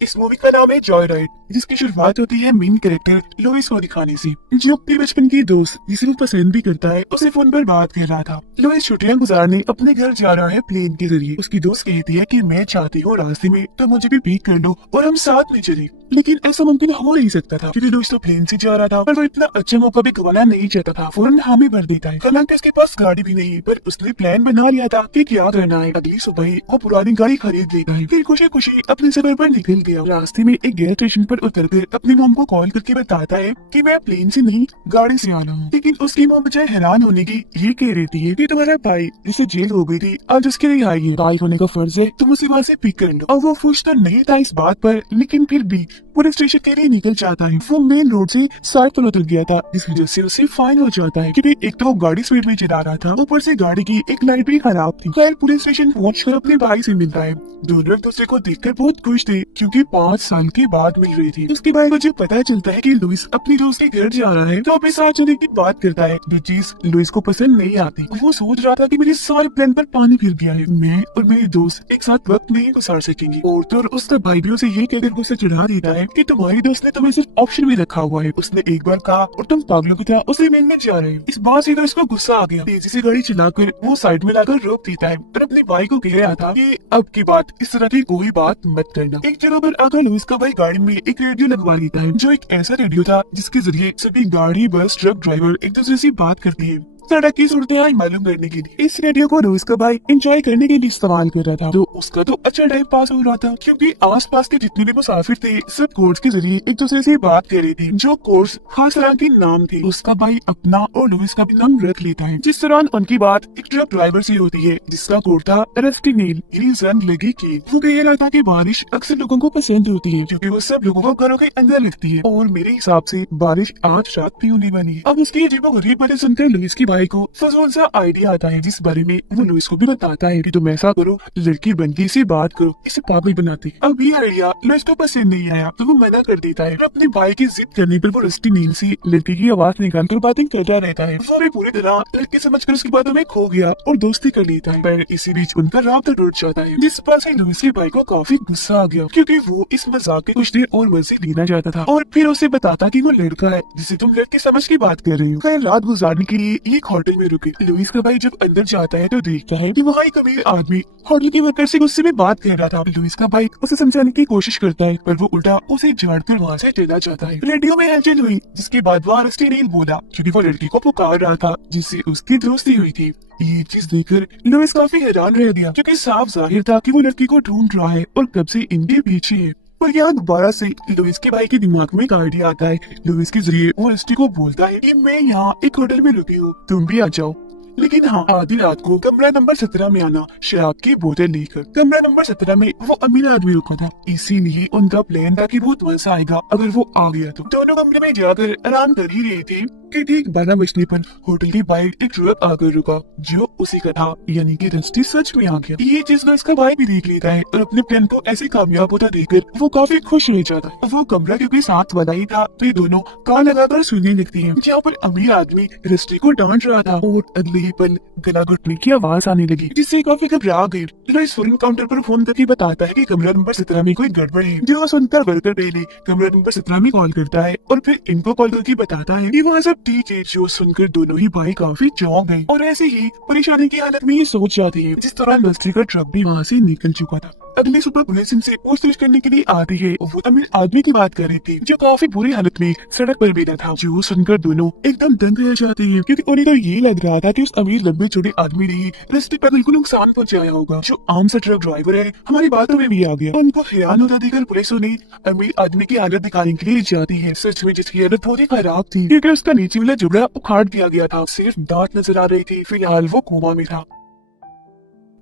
इस मूवी का नाम है जॉय राइड, जिसकी शुरुआत होती है मेन कैरेक्टर लुइस को दिखाने से, जो अपने बचपन की दोस्त जिसे वो पसंद भी करता है उसे फोन पर बात कर रहा था। लुइस छुट्टियां गुजारने अपने घर जा रहा है प्लेन के जरिए। उसकी दोस्त कहती है कि मैं चाहती हूँ रास्ते में तो मुझे भी पिक कर लो और हम साथ में चले, लेकिन ऐसा मुमकिन हो नहीं सकता था क्योंकि लुइस तो प्लेन से जा रहा था, पर वो इतना अच्छा मौका भी गंवाना नहीं चाहता था। फौरन हामी भर देता है। हालांकि उसके पास गाड़ी भी नहीं, पर उसने प्लान बना लिया था कि क्या करना है। अगली सुबह ही वो पुरानी गाड़ी खरीद लेता है, फिर खुशी खुशी अपने सफर पर निकल गया। रास्ते में एक गैस स्टेशन पर उतरकर अपनी मॉम को कॉल करके बताता है कि मैं प्लेन से नहीं गाड़ी से आ रहा हूँ, लेकिन उसकी मॉम बजाय हैरान होने की ये कह रही है कि तुम्हारा भाई जिसे जेल हो गई थी आज उसके लिए आई है, भाई होने का फर्ज है तुम उसे वहाँ से पिक कर लो। और वो खुश तो नहीं था इस बात पर, लेकिन फिर भी पुलिस स्टेशन के लिए निकल जाता है। वो मेन रोड से साइड पर उतर गया था, जिस वजह से उसे फाइन हो जाता है क्योंकि एक तो वो गाड़ी स्पीड में चला रहा था, ऊपर से गाड़ी की एक लाइट भी खराब थी। खैर पुलिस स्टेशन पहुंचकर अपने भाई से मिलता है। दोनों एक दूसरे को देखकर बहुत खुश थे क्योंकि 5 साल के बाद मिल रही थी। उसके भाई को जब पता चलता है कि लुइस अपनी दोस्त के घर जा रहा है तो अपने साथ चलने की बात करता है, जो चीज लुइस को पसंद नहीं आती। वो सोच रहा था कि मेरे सारे प्लान पर पानी फिर गया है, मैं और मेरी दोस्त एक साथ वक्त नहीं गुजार सकेंगे। और तो उसका भाई भी उसे ये कहकर गुस्से चढ़ा देता है कि तुम्हारी दोस्त ने तुम्हें सिर्फ ऑप्शन में रखा हुआ है, उसने एक बार कहा और तुम पागलों की तरह उसे मिलने जा रहे हो। इस बात से तो इसको गुस्सा आ गया। तेजी से गाड़ी चलाकर वो साइड में लाकर रोक देता है और अपने भाई को कह रहा था कि अब की बात इस तरह की कोई बात मत करना। एक जगह पर आकर लुइस का भाई गाड़ी में एक रेडियो लगवा लेता है, जो एक ऐसा रेडियो था जिसके जरिए सभी गाड़ी बस ट्रक ड्राइवर एक दूसरे से बात करते हैं सड़क की सूरत मालूम करने के लिए। इस रेडियो को लुइस का भाई एंजॉय करने के लिए इस्तेमाल कर रहा था, तो उसका तो अच्छा टाइम पास हो रहा था क्योंकि आसपास के जितने भी मुसाफिर थे सब कोर्स के जरिए एक दूसरे से बात कर रहे थे। जो कोर्स खास तरह के नाम थे उसका भाई अपना और लुइस का भी नाम रख लेता है। जिस दौरान उनकी बात एक ट्रक ड्राइवर से होती है जिसका कोड था रस्टी नील। जंग लगी की वो कह रहा था कि बारिश अक्सर लोगों को पसंद होती है क्योंकि वो सब लोगों को घरों के अंदर लिखती है, और मेरे हिसाब से बारिश आज रात भी होने वाली है। अब उसकी अजीबोगरीब बातें सुनकर लुइस की भाई को फजूल सा आइडिया आता है, जिस बारे में वो लुइस को भी बताता है कि तुम ऐसा करो, लड़की बनती से बात करो, इसे पागल बनाती। अब ये आइडिया लुइस को पसंद नहीं आया तो वो मना कर देता है। अपने भाई की जिद करने पर वो रस्टी नील से लड़की की आवाज निकालकर बातें करता रहता है। वो भी पूरी तरह लड़की समझकर उसकी बातों में खो गया और दोस्ती कर लेता है, पर इसी बीच उनका राब्ता टूट जाता है, जिस पर से लुइस के भाई को काफी गुस्सा आ गया क्योंकि वो इस मजाक के कुछ देर और मजे लेना चाहता था और फिर उसे बताता कि वो लड़का है जिसे तुम लड़के समझ के बात कर रही हो। खैर रात गुजारने के लिए एक होटल में रुके। लुइस का भाई जब अंदर जाता है तो देखता है कि वहाँ एक अमीर आदमी होटल के वर्कर से गुस्से में बात कर रहा था। लुइस का भाई उसे समझाने की कोशिश करता है पर वो उल्टा उसे झाड़कर वहाँ से चला जाता है। रेडियो में हलचल हुई जिसके बाद वहाँ रस्टी नील बोला क्योंकि वो लड़की को पुकार रहा था जिससे उसकी दोस्ती हुई थी। ये चीज देखकर लुइस काफी हैरान रह गया क्योंकि साफ जाहिर था कि वो लड़की को ढूंढ रहा है और कब से इनके पीछे है। पर यहाँ दोबारा से लुइस के भाई के दिमाग में एक आइडिया आता है। लुइस के जरिए वो रस्टी को बोलता है कि मैं यहाँ एक होटल में रुकी हूँ, तुम भी आ जाओ, लेकिन हाँ आधी रात को कमरा नंबर 17 में आना शराब की बोतल लेकर। कमरा नंबर 17 में वो अमीर आदमी रुका था, इसीलिए उनका प्लान था कि बहुत मजा आएगा अगर वो आ गया तो। दोनों कमरे में जाकर आराम कर ही रहे थे कि ठीक 12 बजने पर होटल के बाहर एक ट्रक आकर रुका जो उसी का था, यानी कि रस्टी सच में आ गया। ये चीज ना इसका भाई भी देख लेता है और अपने प्लान को ऐसे कामयाब होता देखकर वो काफी खुश रह जाता है। वो कमरा क्योंकि साथ वाला ही था तो ये दोनों कान लगाकर सुनने लगती है, जहाँ पर अमीर आदमी रस्टी को डांट रहा था और अगले ही पल गला घुटने की आवाज आने लगी जिससे काफी घबरा गई। लुइस फौरन काउंटर पर फोन करके बताता है कि कमरा नंबर 17 में कोई गड़बड़ है। जो सुनकर वर्कर पहले कमरा नंबर 17 में कॉल करता है और फिर इनको कॉल करके बताता है कि वहाँ सब ठीक है। जो सुनकर दोनों ही भाई काफी चौंक गए और ऐसे ही परेशानी की हालत में ये सोच जाती है। जिस दौरान रस्टी का ट्रक भी वहाँ से निकल चुका था। अगली सुबह पुलिस इनसे पूछताछ करने के लिए आती है। वो अमीर आदमी की बात कर रही थी जो काफी बुरी हालत में सड़क पर बैठा था। जो सुनकर दोनों एकदम दंग रह जाते हैं क्योंकि उन्हें तो ये लग रहा था कि उस अमीर लंबे छोटे आदमी ने रस्ते पर बिल्कुल नुकसान पहुंचाया होगा। जो आम सा ट्रक ड्राइवर है हमारी बातों में भी आ गया। उनको हैरान होता देखकर पुलिस उन्हें अमीर आदमी की हालत दिखाने के लिए जाती है। सच में जिसकी हालत बहुत ही खराब थी क्योंकि उसका नीचे वाला जुबड़ा उखाड़ दिया गया था, सिर्फ दांत नजर आ रही थी। फिलहाल वो कोमा में था।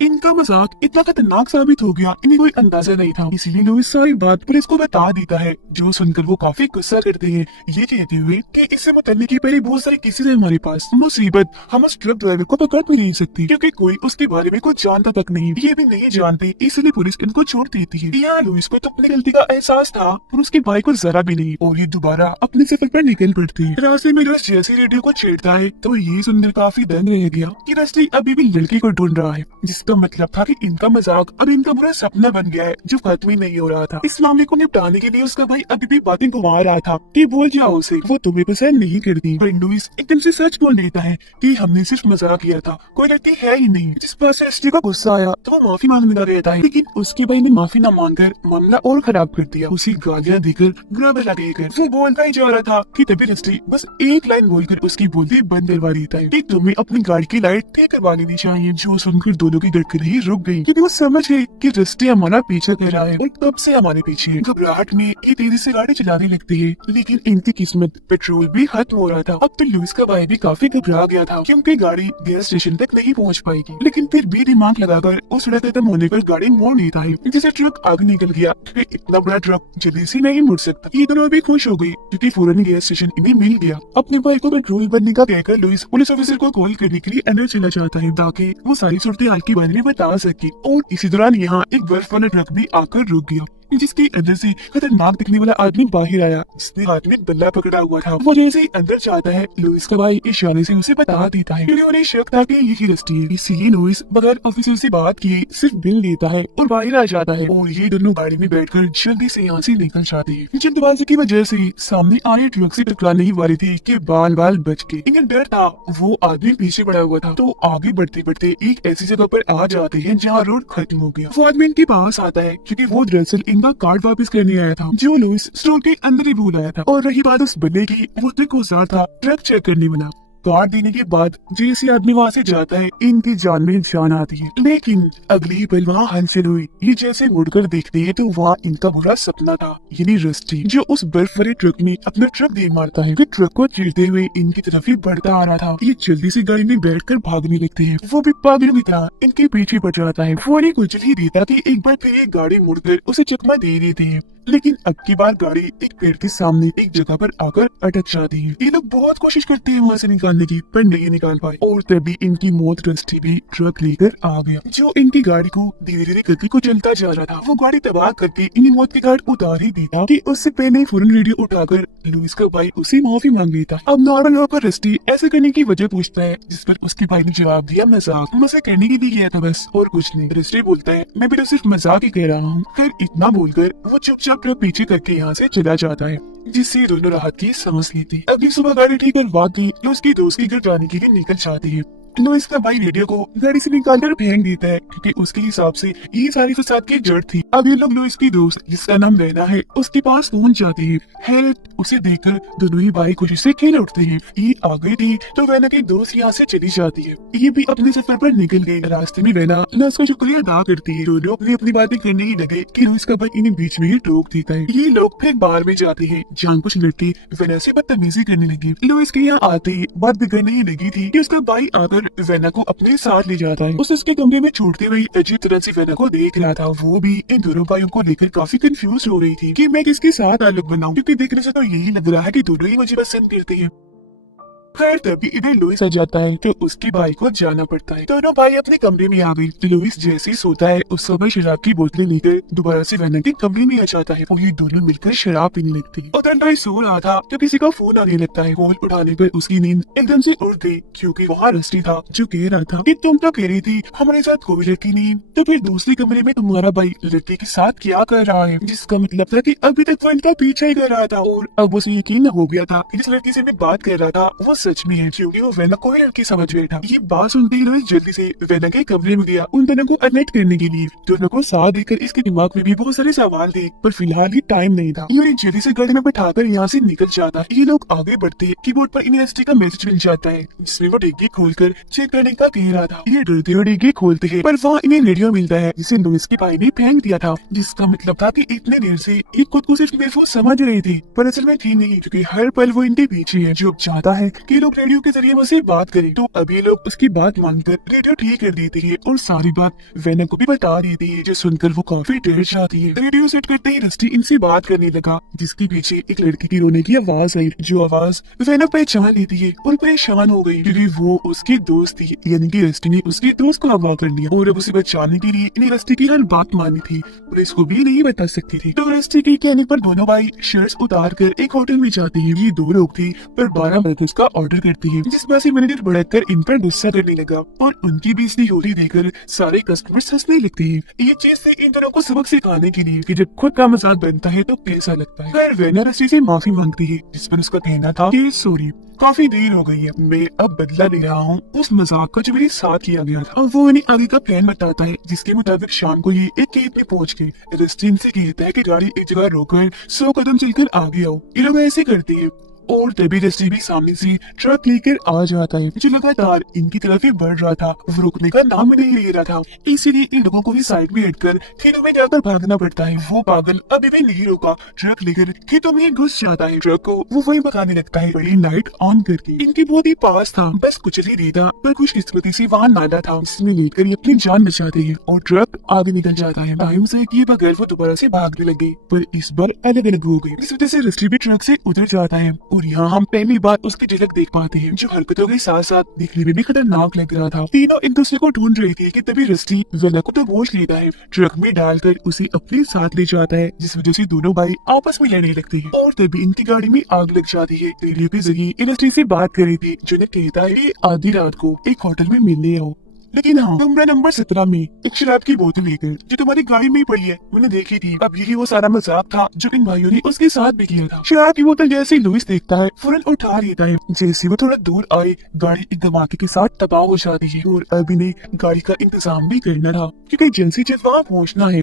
इनका मजाक इतना खतरनाक साबित हो गया इन्हें कोई अंदाजा नहीं था, इसीलिए लुइस सारी बात पुलिस को बता देता है। जो सुनकर वो काफी गुस्सा करते हैं, ये कहते हुए कि इससे मुतल्लिक की पहले बहुत सारी केसेस है हमारे पास। मुसीबत हम उस ट्रक ड्राइवर को पकड़ भी नहीं सकती क्योंकि कोई उसके बारे में कुछ जानता तक नहीं, ये भी नहीं जानते, इसलिए पुलिस इनको छोड़ देती है। यहाँ लुइस को तो अपनी गलती का एहसास था पर उसके भाई को जरा भी नहीं और ये दोबारा अपने सफर पर निकल पड़ती है। रास्ते में लुइस जैसे रेडियो को छेड़ता है तो ये सुनकर काफी दंग रह गया कि रस्टी अभी भी लड़की को ढूंढ रहा है, जिस जिसका मतलब था कि इनका मजाक अब इनका बुरा सपना बन गया है जो खत्म ही नहीं हो रहा था। इस मामले को निपटाने के लिए उसका भाई अभी भी बातें घुमा रहा था कि बोल जाओ उसे, वो तुम्हें पसंद नहीं करती। पर लुइस एकदम से सच बोल देता है कि हमने सिर्फ मजाक किया था, कोई लड़की है ही नहीं। जिस पर से एसटी को गुस्सा आया तो वो माफी मांगने लगा रहता है, लेकिन उसके भाई ने माफी न मांगकर मामला और खराब कर दिया। उसी गालियां देकर बुरा लगेगा। वो बोलता ही जा रहा था कि तभी एसटी बस एक लाइन बोलकर उसकी बोलती बंद करवा देता है कि तुम्हें अपनी गाड़ी की लाइट ठीक करवा लेनी चाहिए। जो सुनकर दोनों की धड़कनें रुक गई क्योंकि वो समझ गई कि रस्टी हमारा पीछा कर रहा है और कब से हमारे पीछे है। घबराहट में ये तेजी से गाड़ी चलाने लगती है, लेकिन इनकी किस्मत पेट्रोल भी खत्म हो रहा था। अब तो लुइस का भाई भी काफी घबरा गया था क्योंकि गाड़ी गैस स्टेशन तक नहीं पहुंच पाएगी, लेकिन फिर भी दिमाग लगाकर उस सड़क खत्म होने पर गाड़ी मोड़ लेता है जिससे ट्रक आगे निकल गया क्योंकि इतना बड़ा ट्रक जल्दी से नहीं मुड़ सकता। ये दोनों भी खुश हो गई क्योंकि फौरन गैस स्टेशन इन्हें मिल गया। अपने भाई को पेट्रोल भरने का कहकर लुइस पुलिस ऑफिसर को कॉल करने के लिए अंदर चला जाता है ताकि वो सारी सूरत हाल के बारे में बता सके। और इसी दौरान यहाँ एक बर्फ वाला ट्रक भी आकर रुक गया जिसके अंदर से खतरनाक दिखने वाला आदमी बाहर आया जिसने हाथ में बल्ला पकड़ा हुआ था। वो जैसे ही अंदर जाता है लुइस का भाई इशारे से उसे बता देता है क्योंकि उन्हें शक था कि यही रस्टी है। इसलिए लुइस बगैर ऑफिसर से बात किए सिर्फ बिल देता है और बाहर आ जाता है और ये दोनों गाड़ी में बैठकर जल्दी से यहाँ से निकल जाते हैं। जल्दबाजी की वजह से सामने आ रहे ट्रक से टकराने ही वाली थी कि बाल बाल बच के। इनका डर था वो आदमी पीछे पड़ा हुआ था तो आगे बढ़ते बढ़ते एक ऐसी जगह पर आ जाते हैं जहाँ रोड खत्म हो गया। वो आदमी इनके पास आता है क्योंकि वो दरअसल इनका कार्ड वापस करने आया था जो लुइस स्टोर के अंदर ही भूल आया था। और रही बात उस बंदे की, वो ट्रक गुजार था ट्रक चेक करने वाला। कार्ड देने के बाद जैसे आदमी वहाँ से जाता है इनकी जान में जान आती है, लेकिन अगली ही पल वहाँ हलचल हुई। ये जैसे मुड़कर देखते हैं तो वहाँ इनका बुरा सपना था, यानी रस्टी जो उस बर्फ वाले ट्रक में अपना ट्रक दे मारता है। ट्रक को चीरते हुए इनकी तरफ ही बढ़ता आ रहा था। ये जल्दी से गाड़ी में बैठकर भागने लगते हैं। वो भी पागल की तरह इनके पीछे पड़ जाता है। वो उन्हें कुचल ही देता कि एक बार फिर एक गाड़ी मुड़कर उसे चकमा दे देती है, लेकिन अब की बार गाड़ी एक पेड़ के सामने एक जगह पर आकर अटक जाती है। ये लोग बहुत कोशिश करते हैं वहाँ से निकालने की पर नहीं निकाल पाए और तभी इनकी मौत रस्टी भी ट्रक लेकर आ गया जो इनकी गाड़ी को धीरे धीरे करके कुचलता जा रहा था। वो गाड़ी तबाह करके इन्हें मौत के घाट उतार ही देता कि उससे पहले फौरन रेडियो उठाकर लुइस का भाई उसे माफी मांग लेता। अब नॉर्मल होकर रस्टी ऐसे करने की वजह पूछता है जिस पर उसके भाई ने जवाब दिया मजाक, मजे करने के लिए किया था बस और कुछ नहीं। रस्टी बोलता है मैं भी तो सिर्फ मजाक ही कह रहा हूँ। फिर इतना बोलकर वो चुपचाप ट्रक पीछे करके यहाँ से चला जाता है जिससे दोनों राहत की सांस लेती। अगली सुबह गाड़ी ठीक करवाती उसकी दोस्त के घर जाने के लिए निकल जाती है। लुइस का भाई रेडियो को गाड़ी से निकालकर फेंक देता है क्योंकि उसके हिसाब से ये सारी फसाद की जड़ थी। अब ये लोग लुइस की दोस्त जिसका नाम लेना है उसके पास पहुंच जाते हैं। हैरत उसे देखकर दोनों ही भाई खुशी से खेल उठते हैं। ये आ गई थी तो वैना की दोस्त यहाँ से चली जाती है। ये भी अपने सफर पर निकल गए। रास्ते में वैना लुइस का शुक्रिया अदा करती है। दोनों अपनी बातें करने ही लगे कि लुइस का भाई इन्हें बीच में ही टोक देता है। ये लोग फिर बार में जाते हैं जहाँ कुछ लड़की वैना से बदतमीजी करने लगी। लुइस के यहाँ आते ही बात बिगड़ने ही लगी थी कि उसका भाई आकर वैना को अपने साथ ले जाता है। उसे उसके कमरे में छोड़ते हुए अजीब तरह से वैना को देख रहा था। वो भी इन दोनों भाइयों को लेकर काफी कंफ्यूज हो रही थी कि मैं किसके साथ ताल्लुक बनाऊं क्योंकि देखने से तो यही लग रहा है कि दोनों ही मुझे पसंद करते हैं। खैर तभी इधर लुइस आ जाता है तो उसके भाई को जाना पड़ता है। दोनों भाई अपने कमरे में आ गए। लुइस जैसे ही सोता है उस समय शराब की बोतलें लेकर दोबारा से वैना के कमरे में आ जाता है और ये दोनों मिलकर शराब पीने लगते हैं। उधर लुइस सो रहा था तो किसी का फोन आने लगता है। फोन उठाने पर उसकी नींद एकदम से उड़ गई क्योंकि वहाँ रस्टी था जो कह रहा था कि तुम तो कह रही थी हमारे साथ कोई लड़की नहीं, तो फिर दूसरे कमरे में तुम्हारा भाई लड़की के साथ क्या कर रहा है, जिसका मतलब था कि अभी तक वो इनका पीछा ही कर रहा था। और अब उसे यकीन हो गया था कि जिस लड़की से मैं बात कर रहा था वो सच में है क्योंकि वो वैना को ही लड़की समझ बैठा। ये बात सुनते ही लुइस जल्दी से वैना के कमरे में गया उन दोनों को अलर्ट करने के लिए। दोनों को साथ देकर इसके दिमाग में भी बहुत सारे सवाल थे पर फिलहाल ही टाइम नहीं था। ये जल्दी से गाड़ी में बैठाकर यहाँ से निकल जाता है। ये लोग आगे बढ़ते कीबोर्ड पर इन्हें एसटी का मैसेज मिल जाता है जिसमें वो डिग्गी खोलकर चेक करने का कह रहा था। ये डरते हुए डिग्गी खोलते हैं पर वहाँ इन्हें रेडियो मिलता है जिसे लुइस के भाई ने फेंक दिया था, जिसका मतलब था कि इतने देर से ये खुद को सिर्फ बेवकूफ समझ रही थी पर असल में थी नहीं क्योंकि हर पल वो इनके पीछे है। जो चाहता है कि लोग रेडियो के जरिए मुझसे बात करें तो अब ये लोग उसकी बात मानकर रेडियो ठीक कर देती है और सारी बात वैना को भी बता देती है जो सुनकर वो काफी डर जाती है। रेडियो सेट करते ही रस्टी इनसे बात करने लगा जिसके पीछे एक लड़की की रोने की आवाज आई जो आवाज वैना पहचान लेती है और परेशान हो गई क्योंकि वो उसकी दोस्त थी, यानी कि रस्टी ने उसकी दोस्त को अगवा कर लिया और अब उसे बचाने के लिए इन्हें रस्टी की हर बात माननी थी। पुलिस को भी नहीं बता सकती थी। तो रस्टी के कहने पर दोनों भाई शर्ट्स उतार कर एक होटल में जाते हैं। ये दो लोग थे पर 12 बजे का ऑर्डर करती है, जिस पर से मैनेजर बढ़कर इन पर गुस्सा करने लगा और उनकी बेइज्जती होती देखकर सारे कस्टमर्स हंसने लगते हैं। ये चीज से इन दोनों को सबक सिखाने के लिए कि जब खुद का मजाक बनता है तो कैसा लगता है। फिर वेना रस्टी से माफी मांगती है, जिस पर उसका कहना था कि सॉरी, काफी देर हो गई है, मैं अब बदला ले रहा हूँ उस मजाक का जो मेरे साथ किया गया था। और वो इन्हें आगे का प्लान बताता है, जिसके मुताबिक शाम को ये एक खेत में पहुंच के रस्टी इनसे कहता है कि गाड़ी एक जगह रोककर 100 कदम चलकर आगे आओ। ये लोग ऐसे करते हैं और तभी रस्टी भी सामने से ट्रक लेकर आ जाता है, जो लगातार इनकी तरफ ही बढ़ रहा था। वो रुकने का नाम नहीं ले रहा था, इसीलिए इन लोगों को भी साइड में हटकर खेतों में जाकर भागना पड़ता है। वो पागल अभी भी नहीं रुका, ट्रक लेकर खेतों में घुस जाता है। ट्रक को वो वही भगाने लगता है, बड़ी लाइट ऑन करके। इनके बहुत ही पास था, बस कुछ ही देता, पर खुशकिस्मती से वहाँ नाला था, जिसमें लेकर ये अपनी जान बचाते हैं और ट्रक आगे निकल जाता है। टाइम से किए बगैर वो दोबारा से भागने लगे, पर इस बार अलग अलग हो गए, इस वजह से रस्टी भी ट्रक से उतर जाता है। और यहाँ हम पहली बार उसकी झलक देख पाते हैं, जो हरकतों के साथ साथ दिखने में भी खतरनाक लग रहा था। तीनों एक दूसरे को ढूंढ रहे थे कि तभी रस्टी वेना को तो दबोच लेता है, ट्रक में डालकर उसे अपने साथ ले जाता है, जिस वजह से दोनों भाई आपस में लड़ने लगते हैं। और तभी इनकी गाड़ी में आग लग जाती है। रेडियो के जरिए रस्टी से बात कर रही थी, जो ने कहता है कि आधी रात को एक होटल में मिलने आओ, लेकिन हाँ, कमरा नंबर 17 में एक शराब की बोतल लेकर, जो तुम्हारी गाड़ी में ही पड़ी है, मैंने देखी थी। अब यही वो सारा मजाक था जो इन भाइयों ने उसके साथ भी किया था। शराब की बोतल जैसे ही लुइस देखता है, फौरन उठा लेता है। जैसे वो थोड़ा दूर आए, गाड़ी एक धमाके के साथ तबाह हो जाती है। और अभी ने गाड़ी का इंतजाम भी करना था, क्योंकि जल्द से जल्द वहाँ पहुँचना है।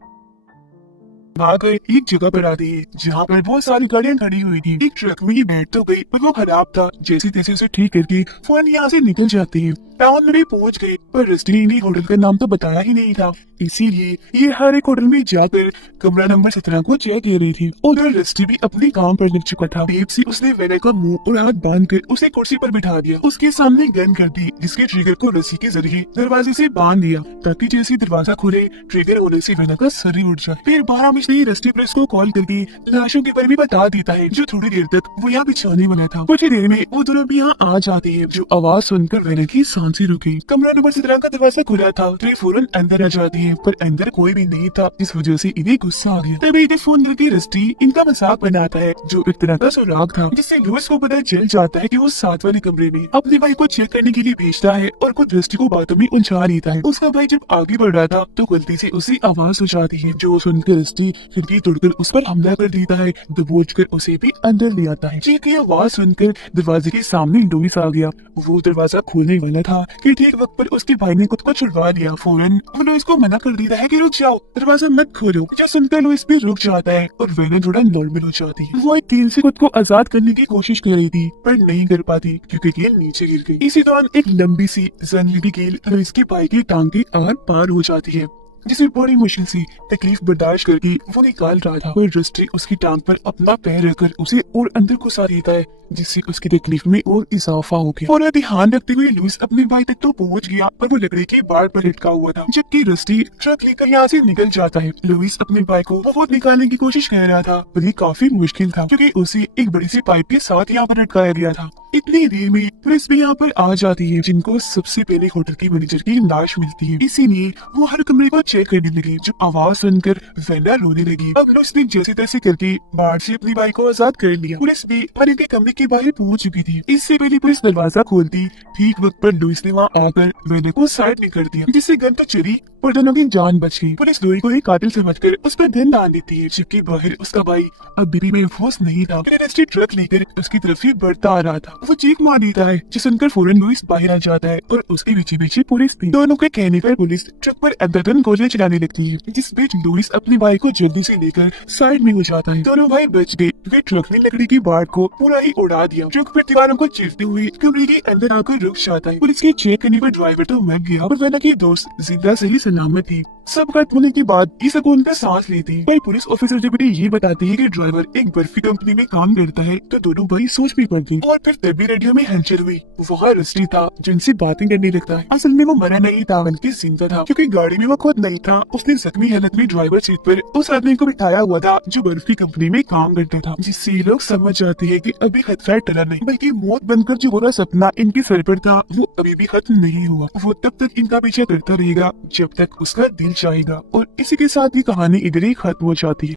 भागकर एक जगह पर आती है, जहाँ पर बहुत सारी गाड़ियाँ खड़ी हुई थी। एक ट्रक में ये बैठ तो गई, पर वो खराब था। जैसे तैसे उसे ठीक करके फौरन यहाँ से निकल जाती है। टाउन में भी पहुंच गए, पर रस्टी ने होटल का नाम तो बताया ही नहीं था, इसीलिए ये हर एक होटल में जाकर कमरा नंबर 17 को चेक कर रही थी। उधर रस्टी भी अपने काम पर लग चुका था। टेप से उसने वेना का मुंह और हाथ बांधकर उसे कुर्सी पर बिठा दिया। उसके सामने गन कर दी, जिसके ट्रिगर को रस्सी के जरिए दरवाजे से बांध दिया, ताकि जैसे दरवाजा खुले, ट्रिगर होने से वेना का सर ही उठ जाए। फिर 12 बजे ही रस्टी प्रेस को कॉल करके लाशों के बारे में बता देता है, जो थोड़ी देर तक वो यहाँ बिछाने वाला था। कुछ ही देर में वो दोनों भी यहाँ आ जाते हैं, जो आवाज सुनकर वेना की सांसें रुकी। कमरा नंबर 17 का दरवाजा खुला था, तो फौरन अंदर आ जाती है, पर अंदर कोई भी नहीं था, इस वजह से इन्हें गुस्सा आ गया। तभी इन्हें फोन करके रस्टी इनका मजाक बनाता है, जो एक तरह का सुराग था, जिससे लुइस को पता चल जाता है कि वो साथ वाले कमरे में अपने भाई को चेक करने के लिए भेजता है और खुद रस्टी को बातों में उलझा लेता है। उसका भाई जब आगे बढ़ रहा था तो गलती से उसे आवाज हो जाती है, जो सुनकर रस्टी खिड़की तोड़कर उस पर हमला कर देता है, दबोच कर उसे भी अंदर ले आता है। चीख की आवाज सुनकर दरवाजे के सामने लुइस आ गया। वो दरवाजा खोलने वाला था कि ठीक वक्त पर उसके भाई ने खुद को छुड़वा दिया। फौरन लुइस को मना कर देता है कि रुक जाओ, दरवाजा मत खोलो। जो सुनकर लुइस भी रुक जाता है और वेना थोड़ा नॉर्मल हो जाती है। वो एक टीन से खुद को आजाद करने की कोशिश कर रही थी, पर नहीं कर पाती, क्योंकि कील नीचे गिर गई। इसी दौरान एक लंबी सी जंगली कील लुइस के भाई की टांग के आर पार हो जाती है, जिसे बड़ी मुश्किल से तकलीफ बर्दाश्त करके वो निकाल रहा था। पर रस्टी उसकी टांग पर अपना पैर रखकर उसे और अंदर घुसा देता है, जिससे उसकी तकलीफ में और इजाफा हो गया। और ध्यान रखते हुए लुइस अपने भाई तक तो पहुंच गया, पर वो लकड़ी के बाड़ पर लटका हुआ था, जबकि रस्टी ट्रक लेकर यहाँ से निकल जाता है। लुइस अपने भाई को बहुत निकालने की कोशिश कर रहा था, पर ये काफी मुश्किल था, क्योंकि उसे एक बड़ी सी पाइप के साथ यहाँ पर लटकाया गया था। इतनी देर में पुलिस भी यहाँ पर आ जाती है, जिनको सबसे पहले होटल की मैनेजर की लाश मिलती है। इसीलिए वो हर कमरे को चेक करने लगे। जब आवाज सुनकर वेना रोने लगी। अब लुइस ने जैसे तैसे करके बाढ़ से अपनी भाई को आजाद कर लिया। पुलिस भी मरे के कमरे के बाहर पहुंच चुकी थी। इससे पहले पुलिस दरवाजा खोलती, ठीक वक्त पर लुइस ने वहाँ आकर वेना को साइड में कर दिया, जिससे गन तो चली पर दोनों की जान बच गई। पुलिस लोरी को ही कातिल समझकर उस पर गन डाल देती है, जबकि बाहर उसका भाई अब भी महफूज नहीं था। रस्टी ट्रक लेकर उसकी तरफ ही बढ़ता आ रहा था। वो चीख मार देता है, जो सुनकर फौरन लुइस बाहर आ जाता है और उसके पीछे पीछे पुलिस थी। दोनों के कहने पर पुलिस ट्रक पर अंधाधुंध गोलियां चलाने लगती है, जिस बीच लुइस अपने भाई को जल्दी से लेकर साइड में हो जाता है। दोनों भाई बच गए, क्योंकि ट्रक ने लकड़ी की बाढ़ को पूरा ही उड़ा दिया। ट्रक पर दीवारों को चीरते हुए कमरे के अंदर आकर रुक जाता है। पुलिस के चेक करने पर ड्राइवर तो मर गया, पर वेना की दोस्त जिंदा सही सलामत थी। सब खत्म होने के बाद ये सुकून का सांस लेती। पर पुलिस ऑफिसर जब इन्हें ये बताते हैं कि ड्राइवर एक बर्फी कंपनी में काम करता है, तो दोनों भाई सोच में पड़ गए। और फिर तभी रेडियो में हलचल हुई। वहाँ रस्टी था, जिनसे बातें करने लगता है। असल में वो मरा नहीं था, बल्कि जिंदा था, क्योंकि गाड़ी में वो खुद नहीं था। उसने जख्मी हालत में ड्राइवर सीट पर उस आदमी को बिठाया हुआ था, जो बर्फी कंपनी में काम करता था, जिससे लोग समझ जाते हैं कि अभी खतरा टला नहीं, बल्कि मौत बनकर जो बुरा सपना इनके सर पर था, वो अभी भी खत्म नहीं हुआ। वो तब तक इनका पीछा करता रहेगा, जब तक उसका दिल चाहेगा। और इसी के साथ ये कहानी इधर ही खत्म हो जाती है।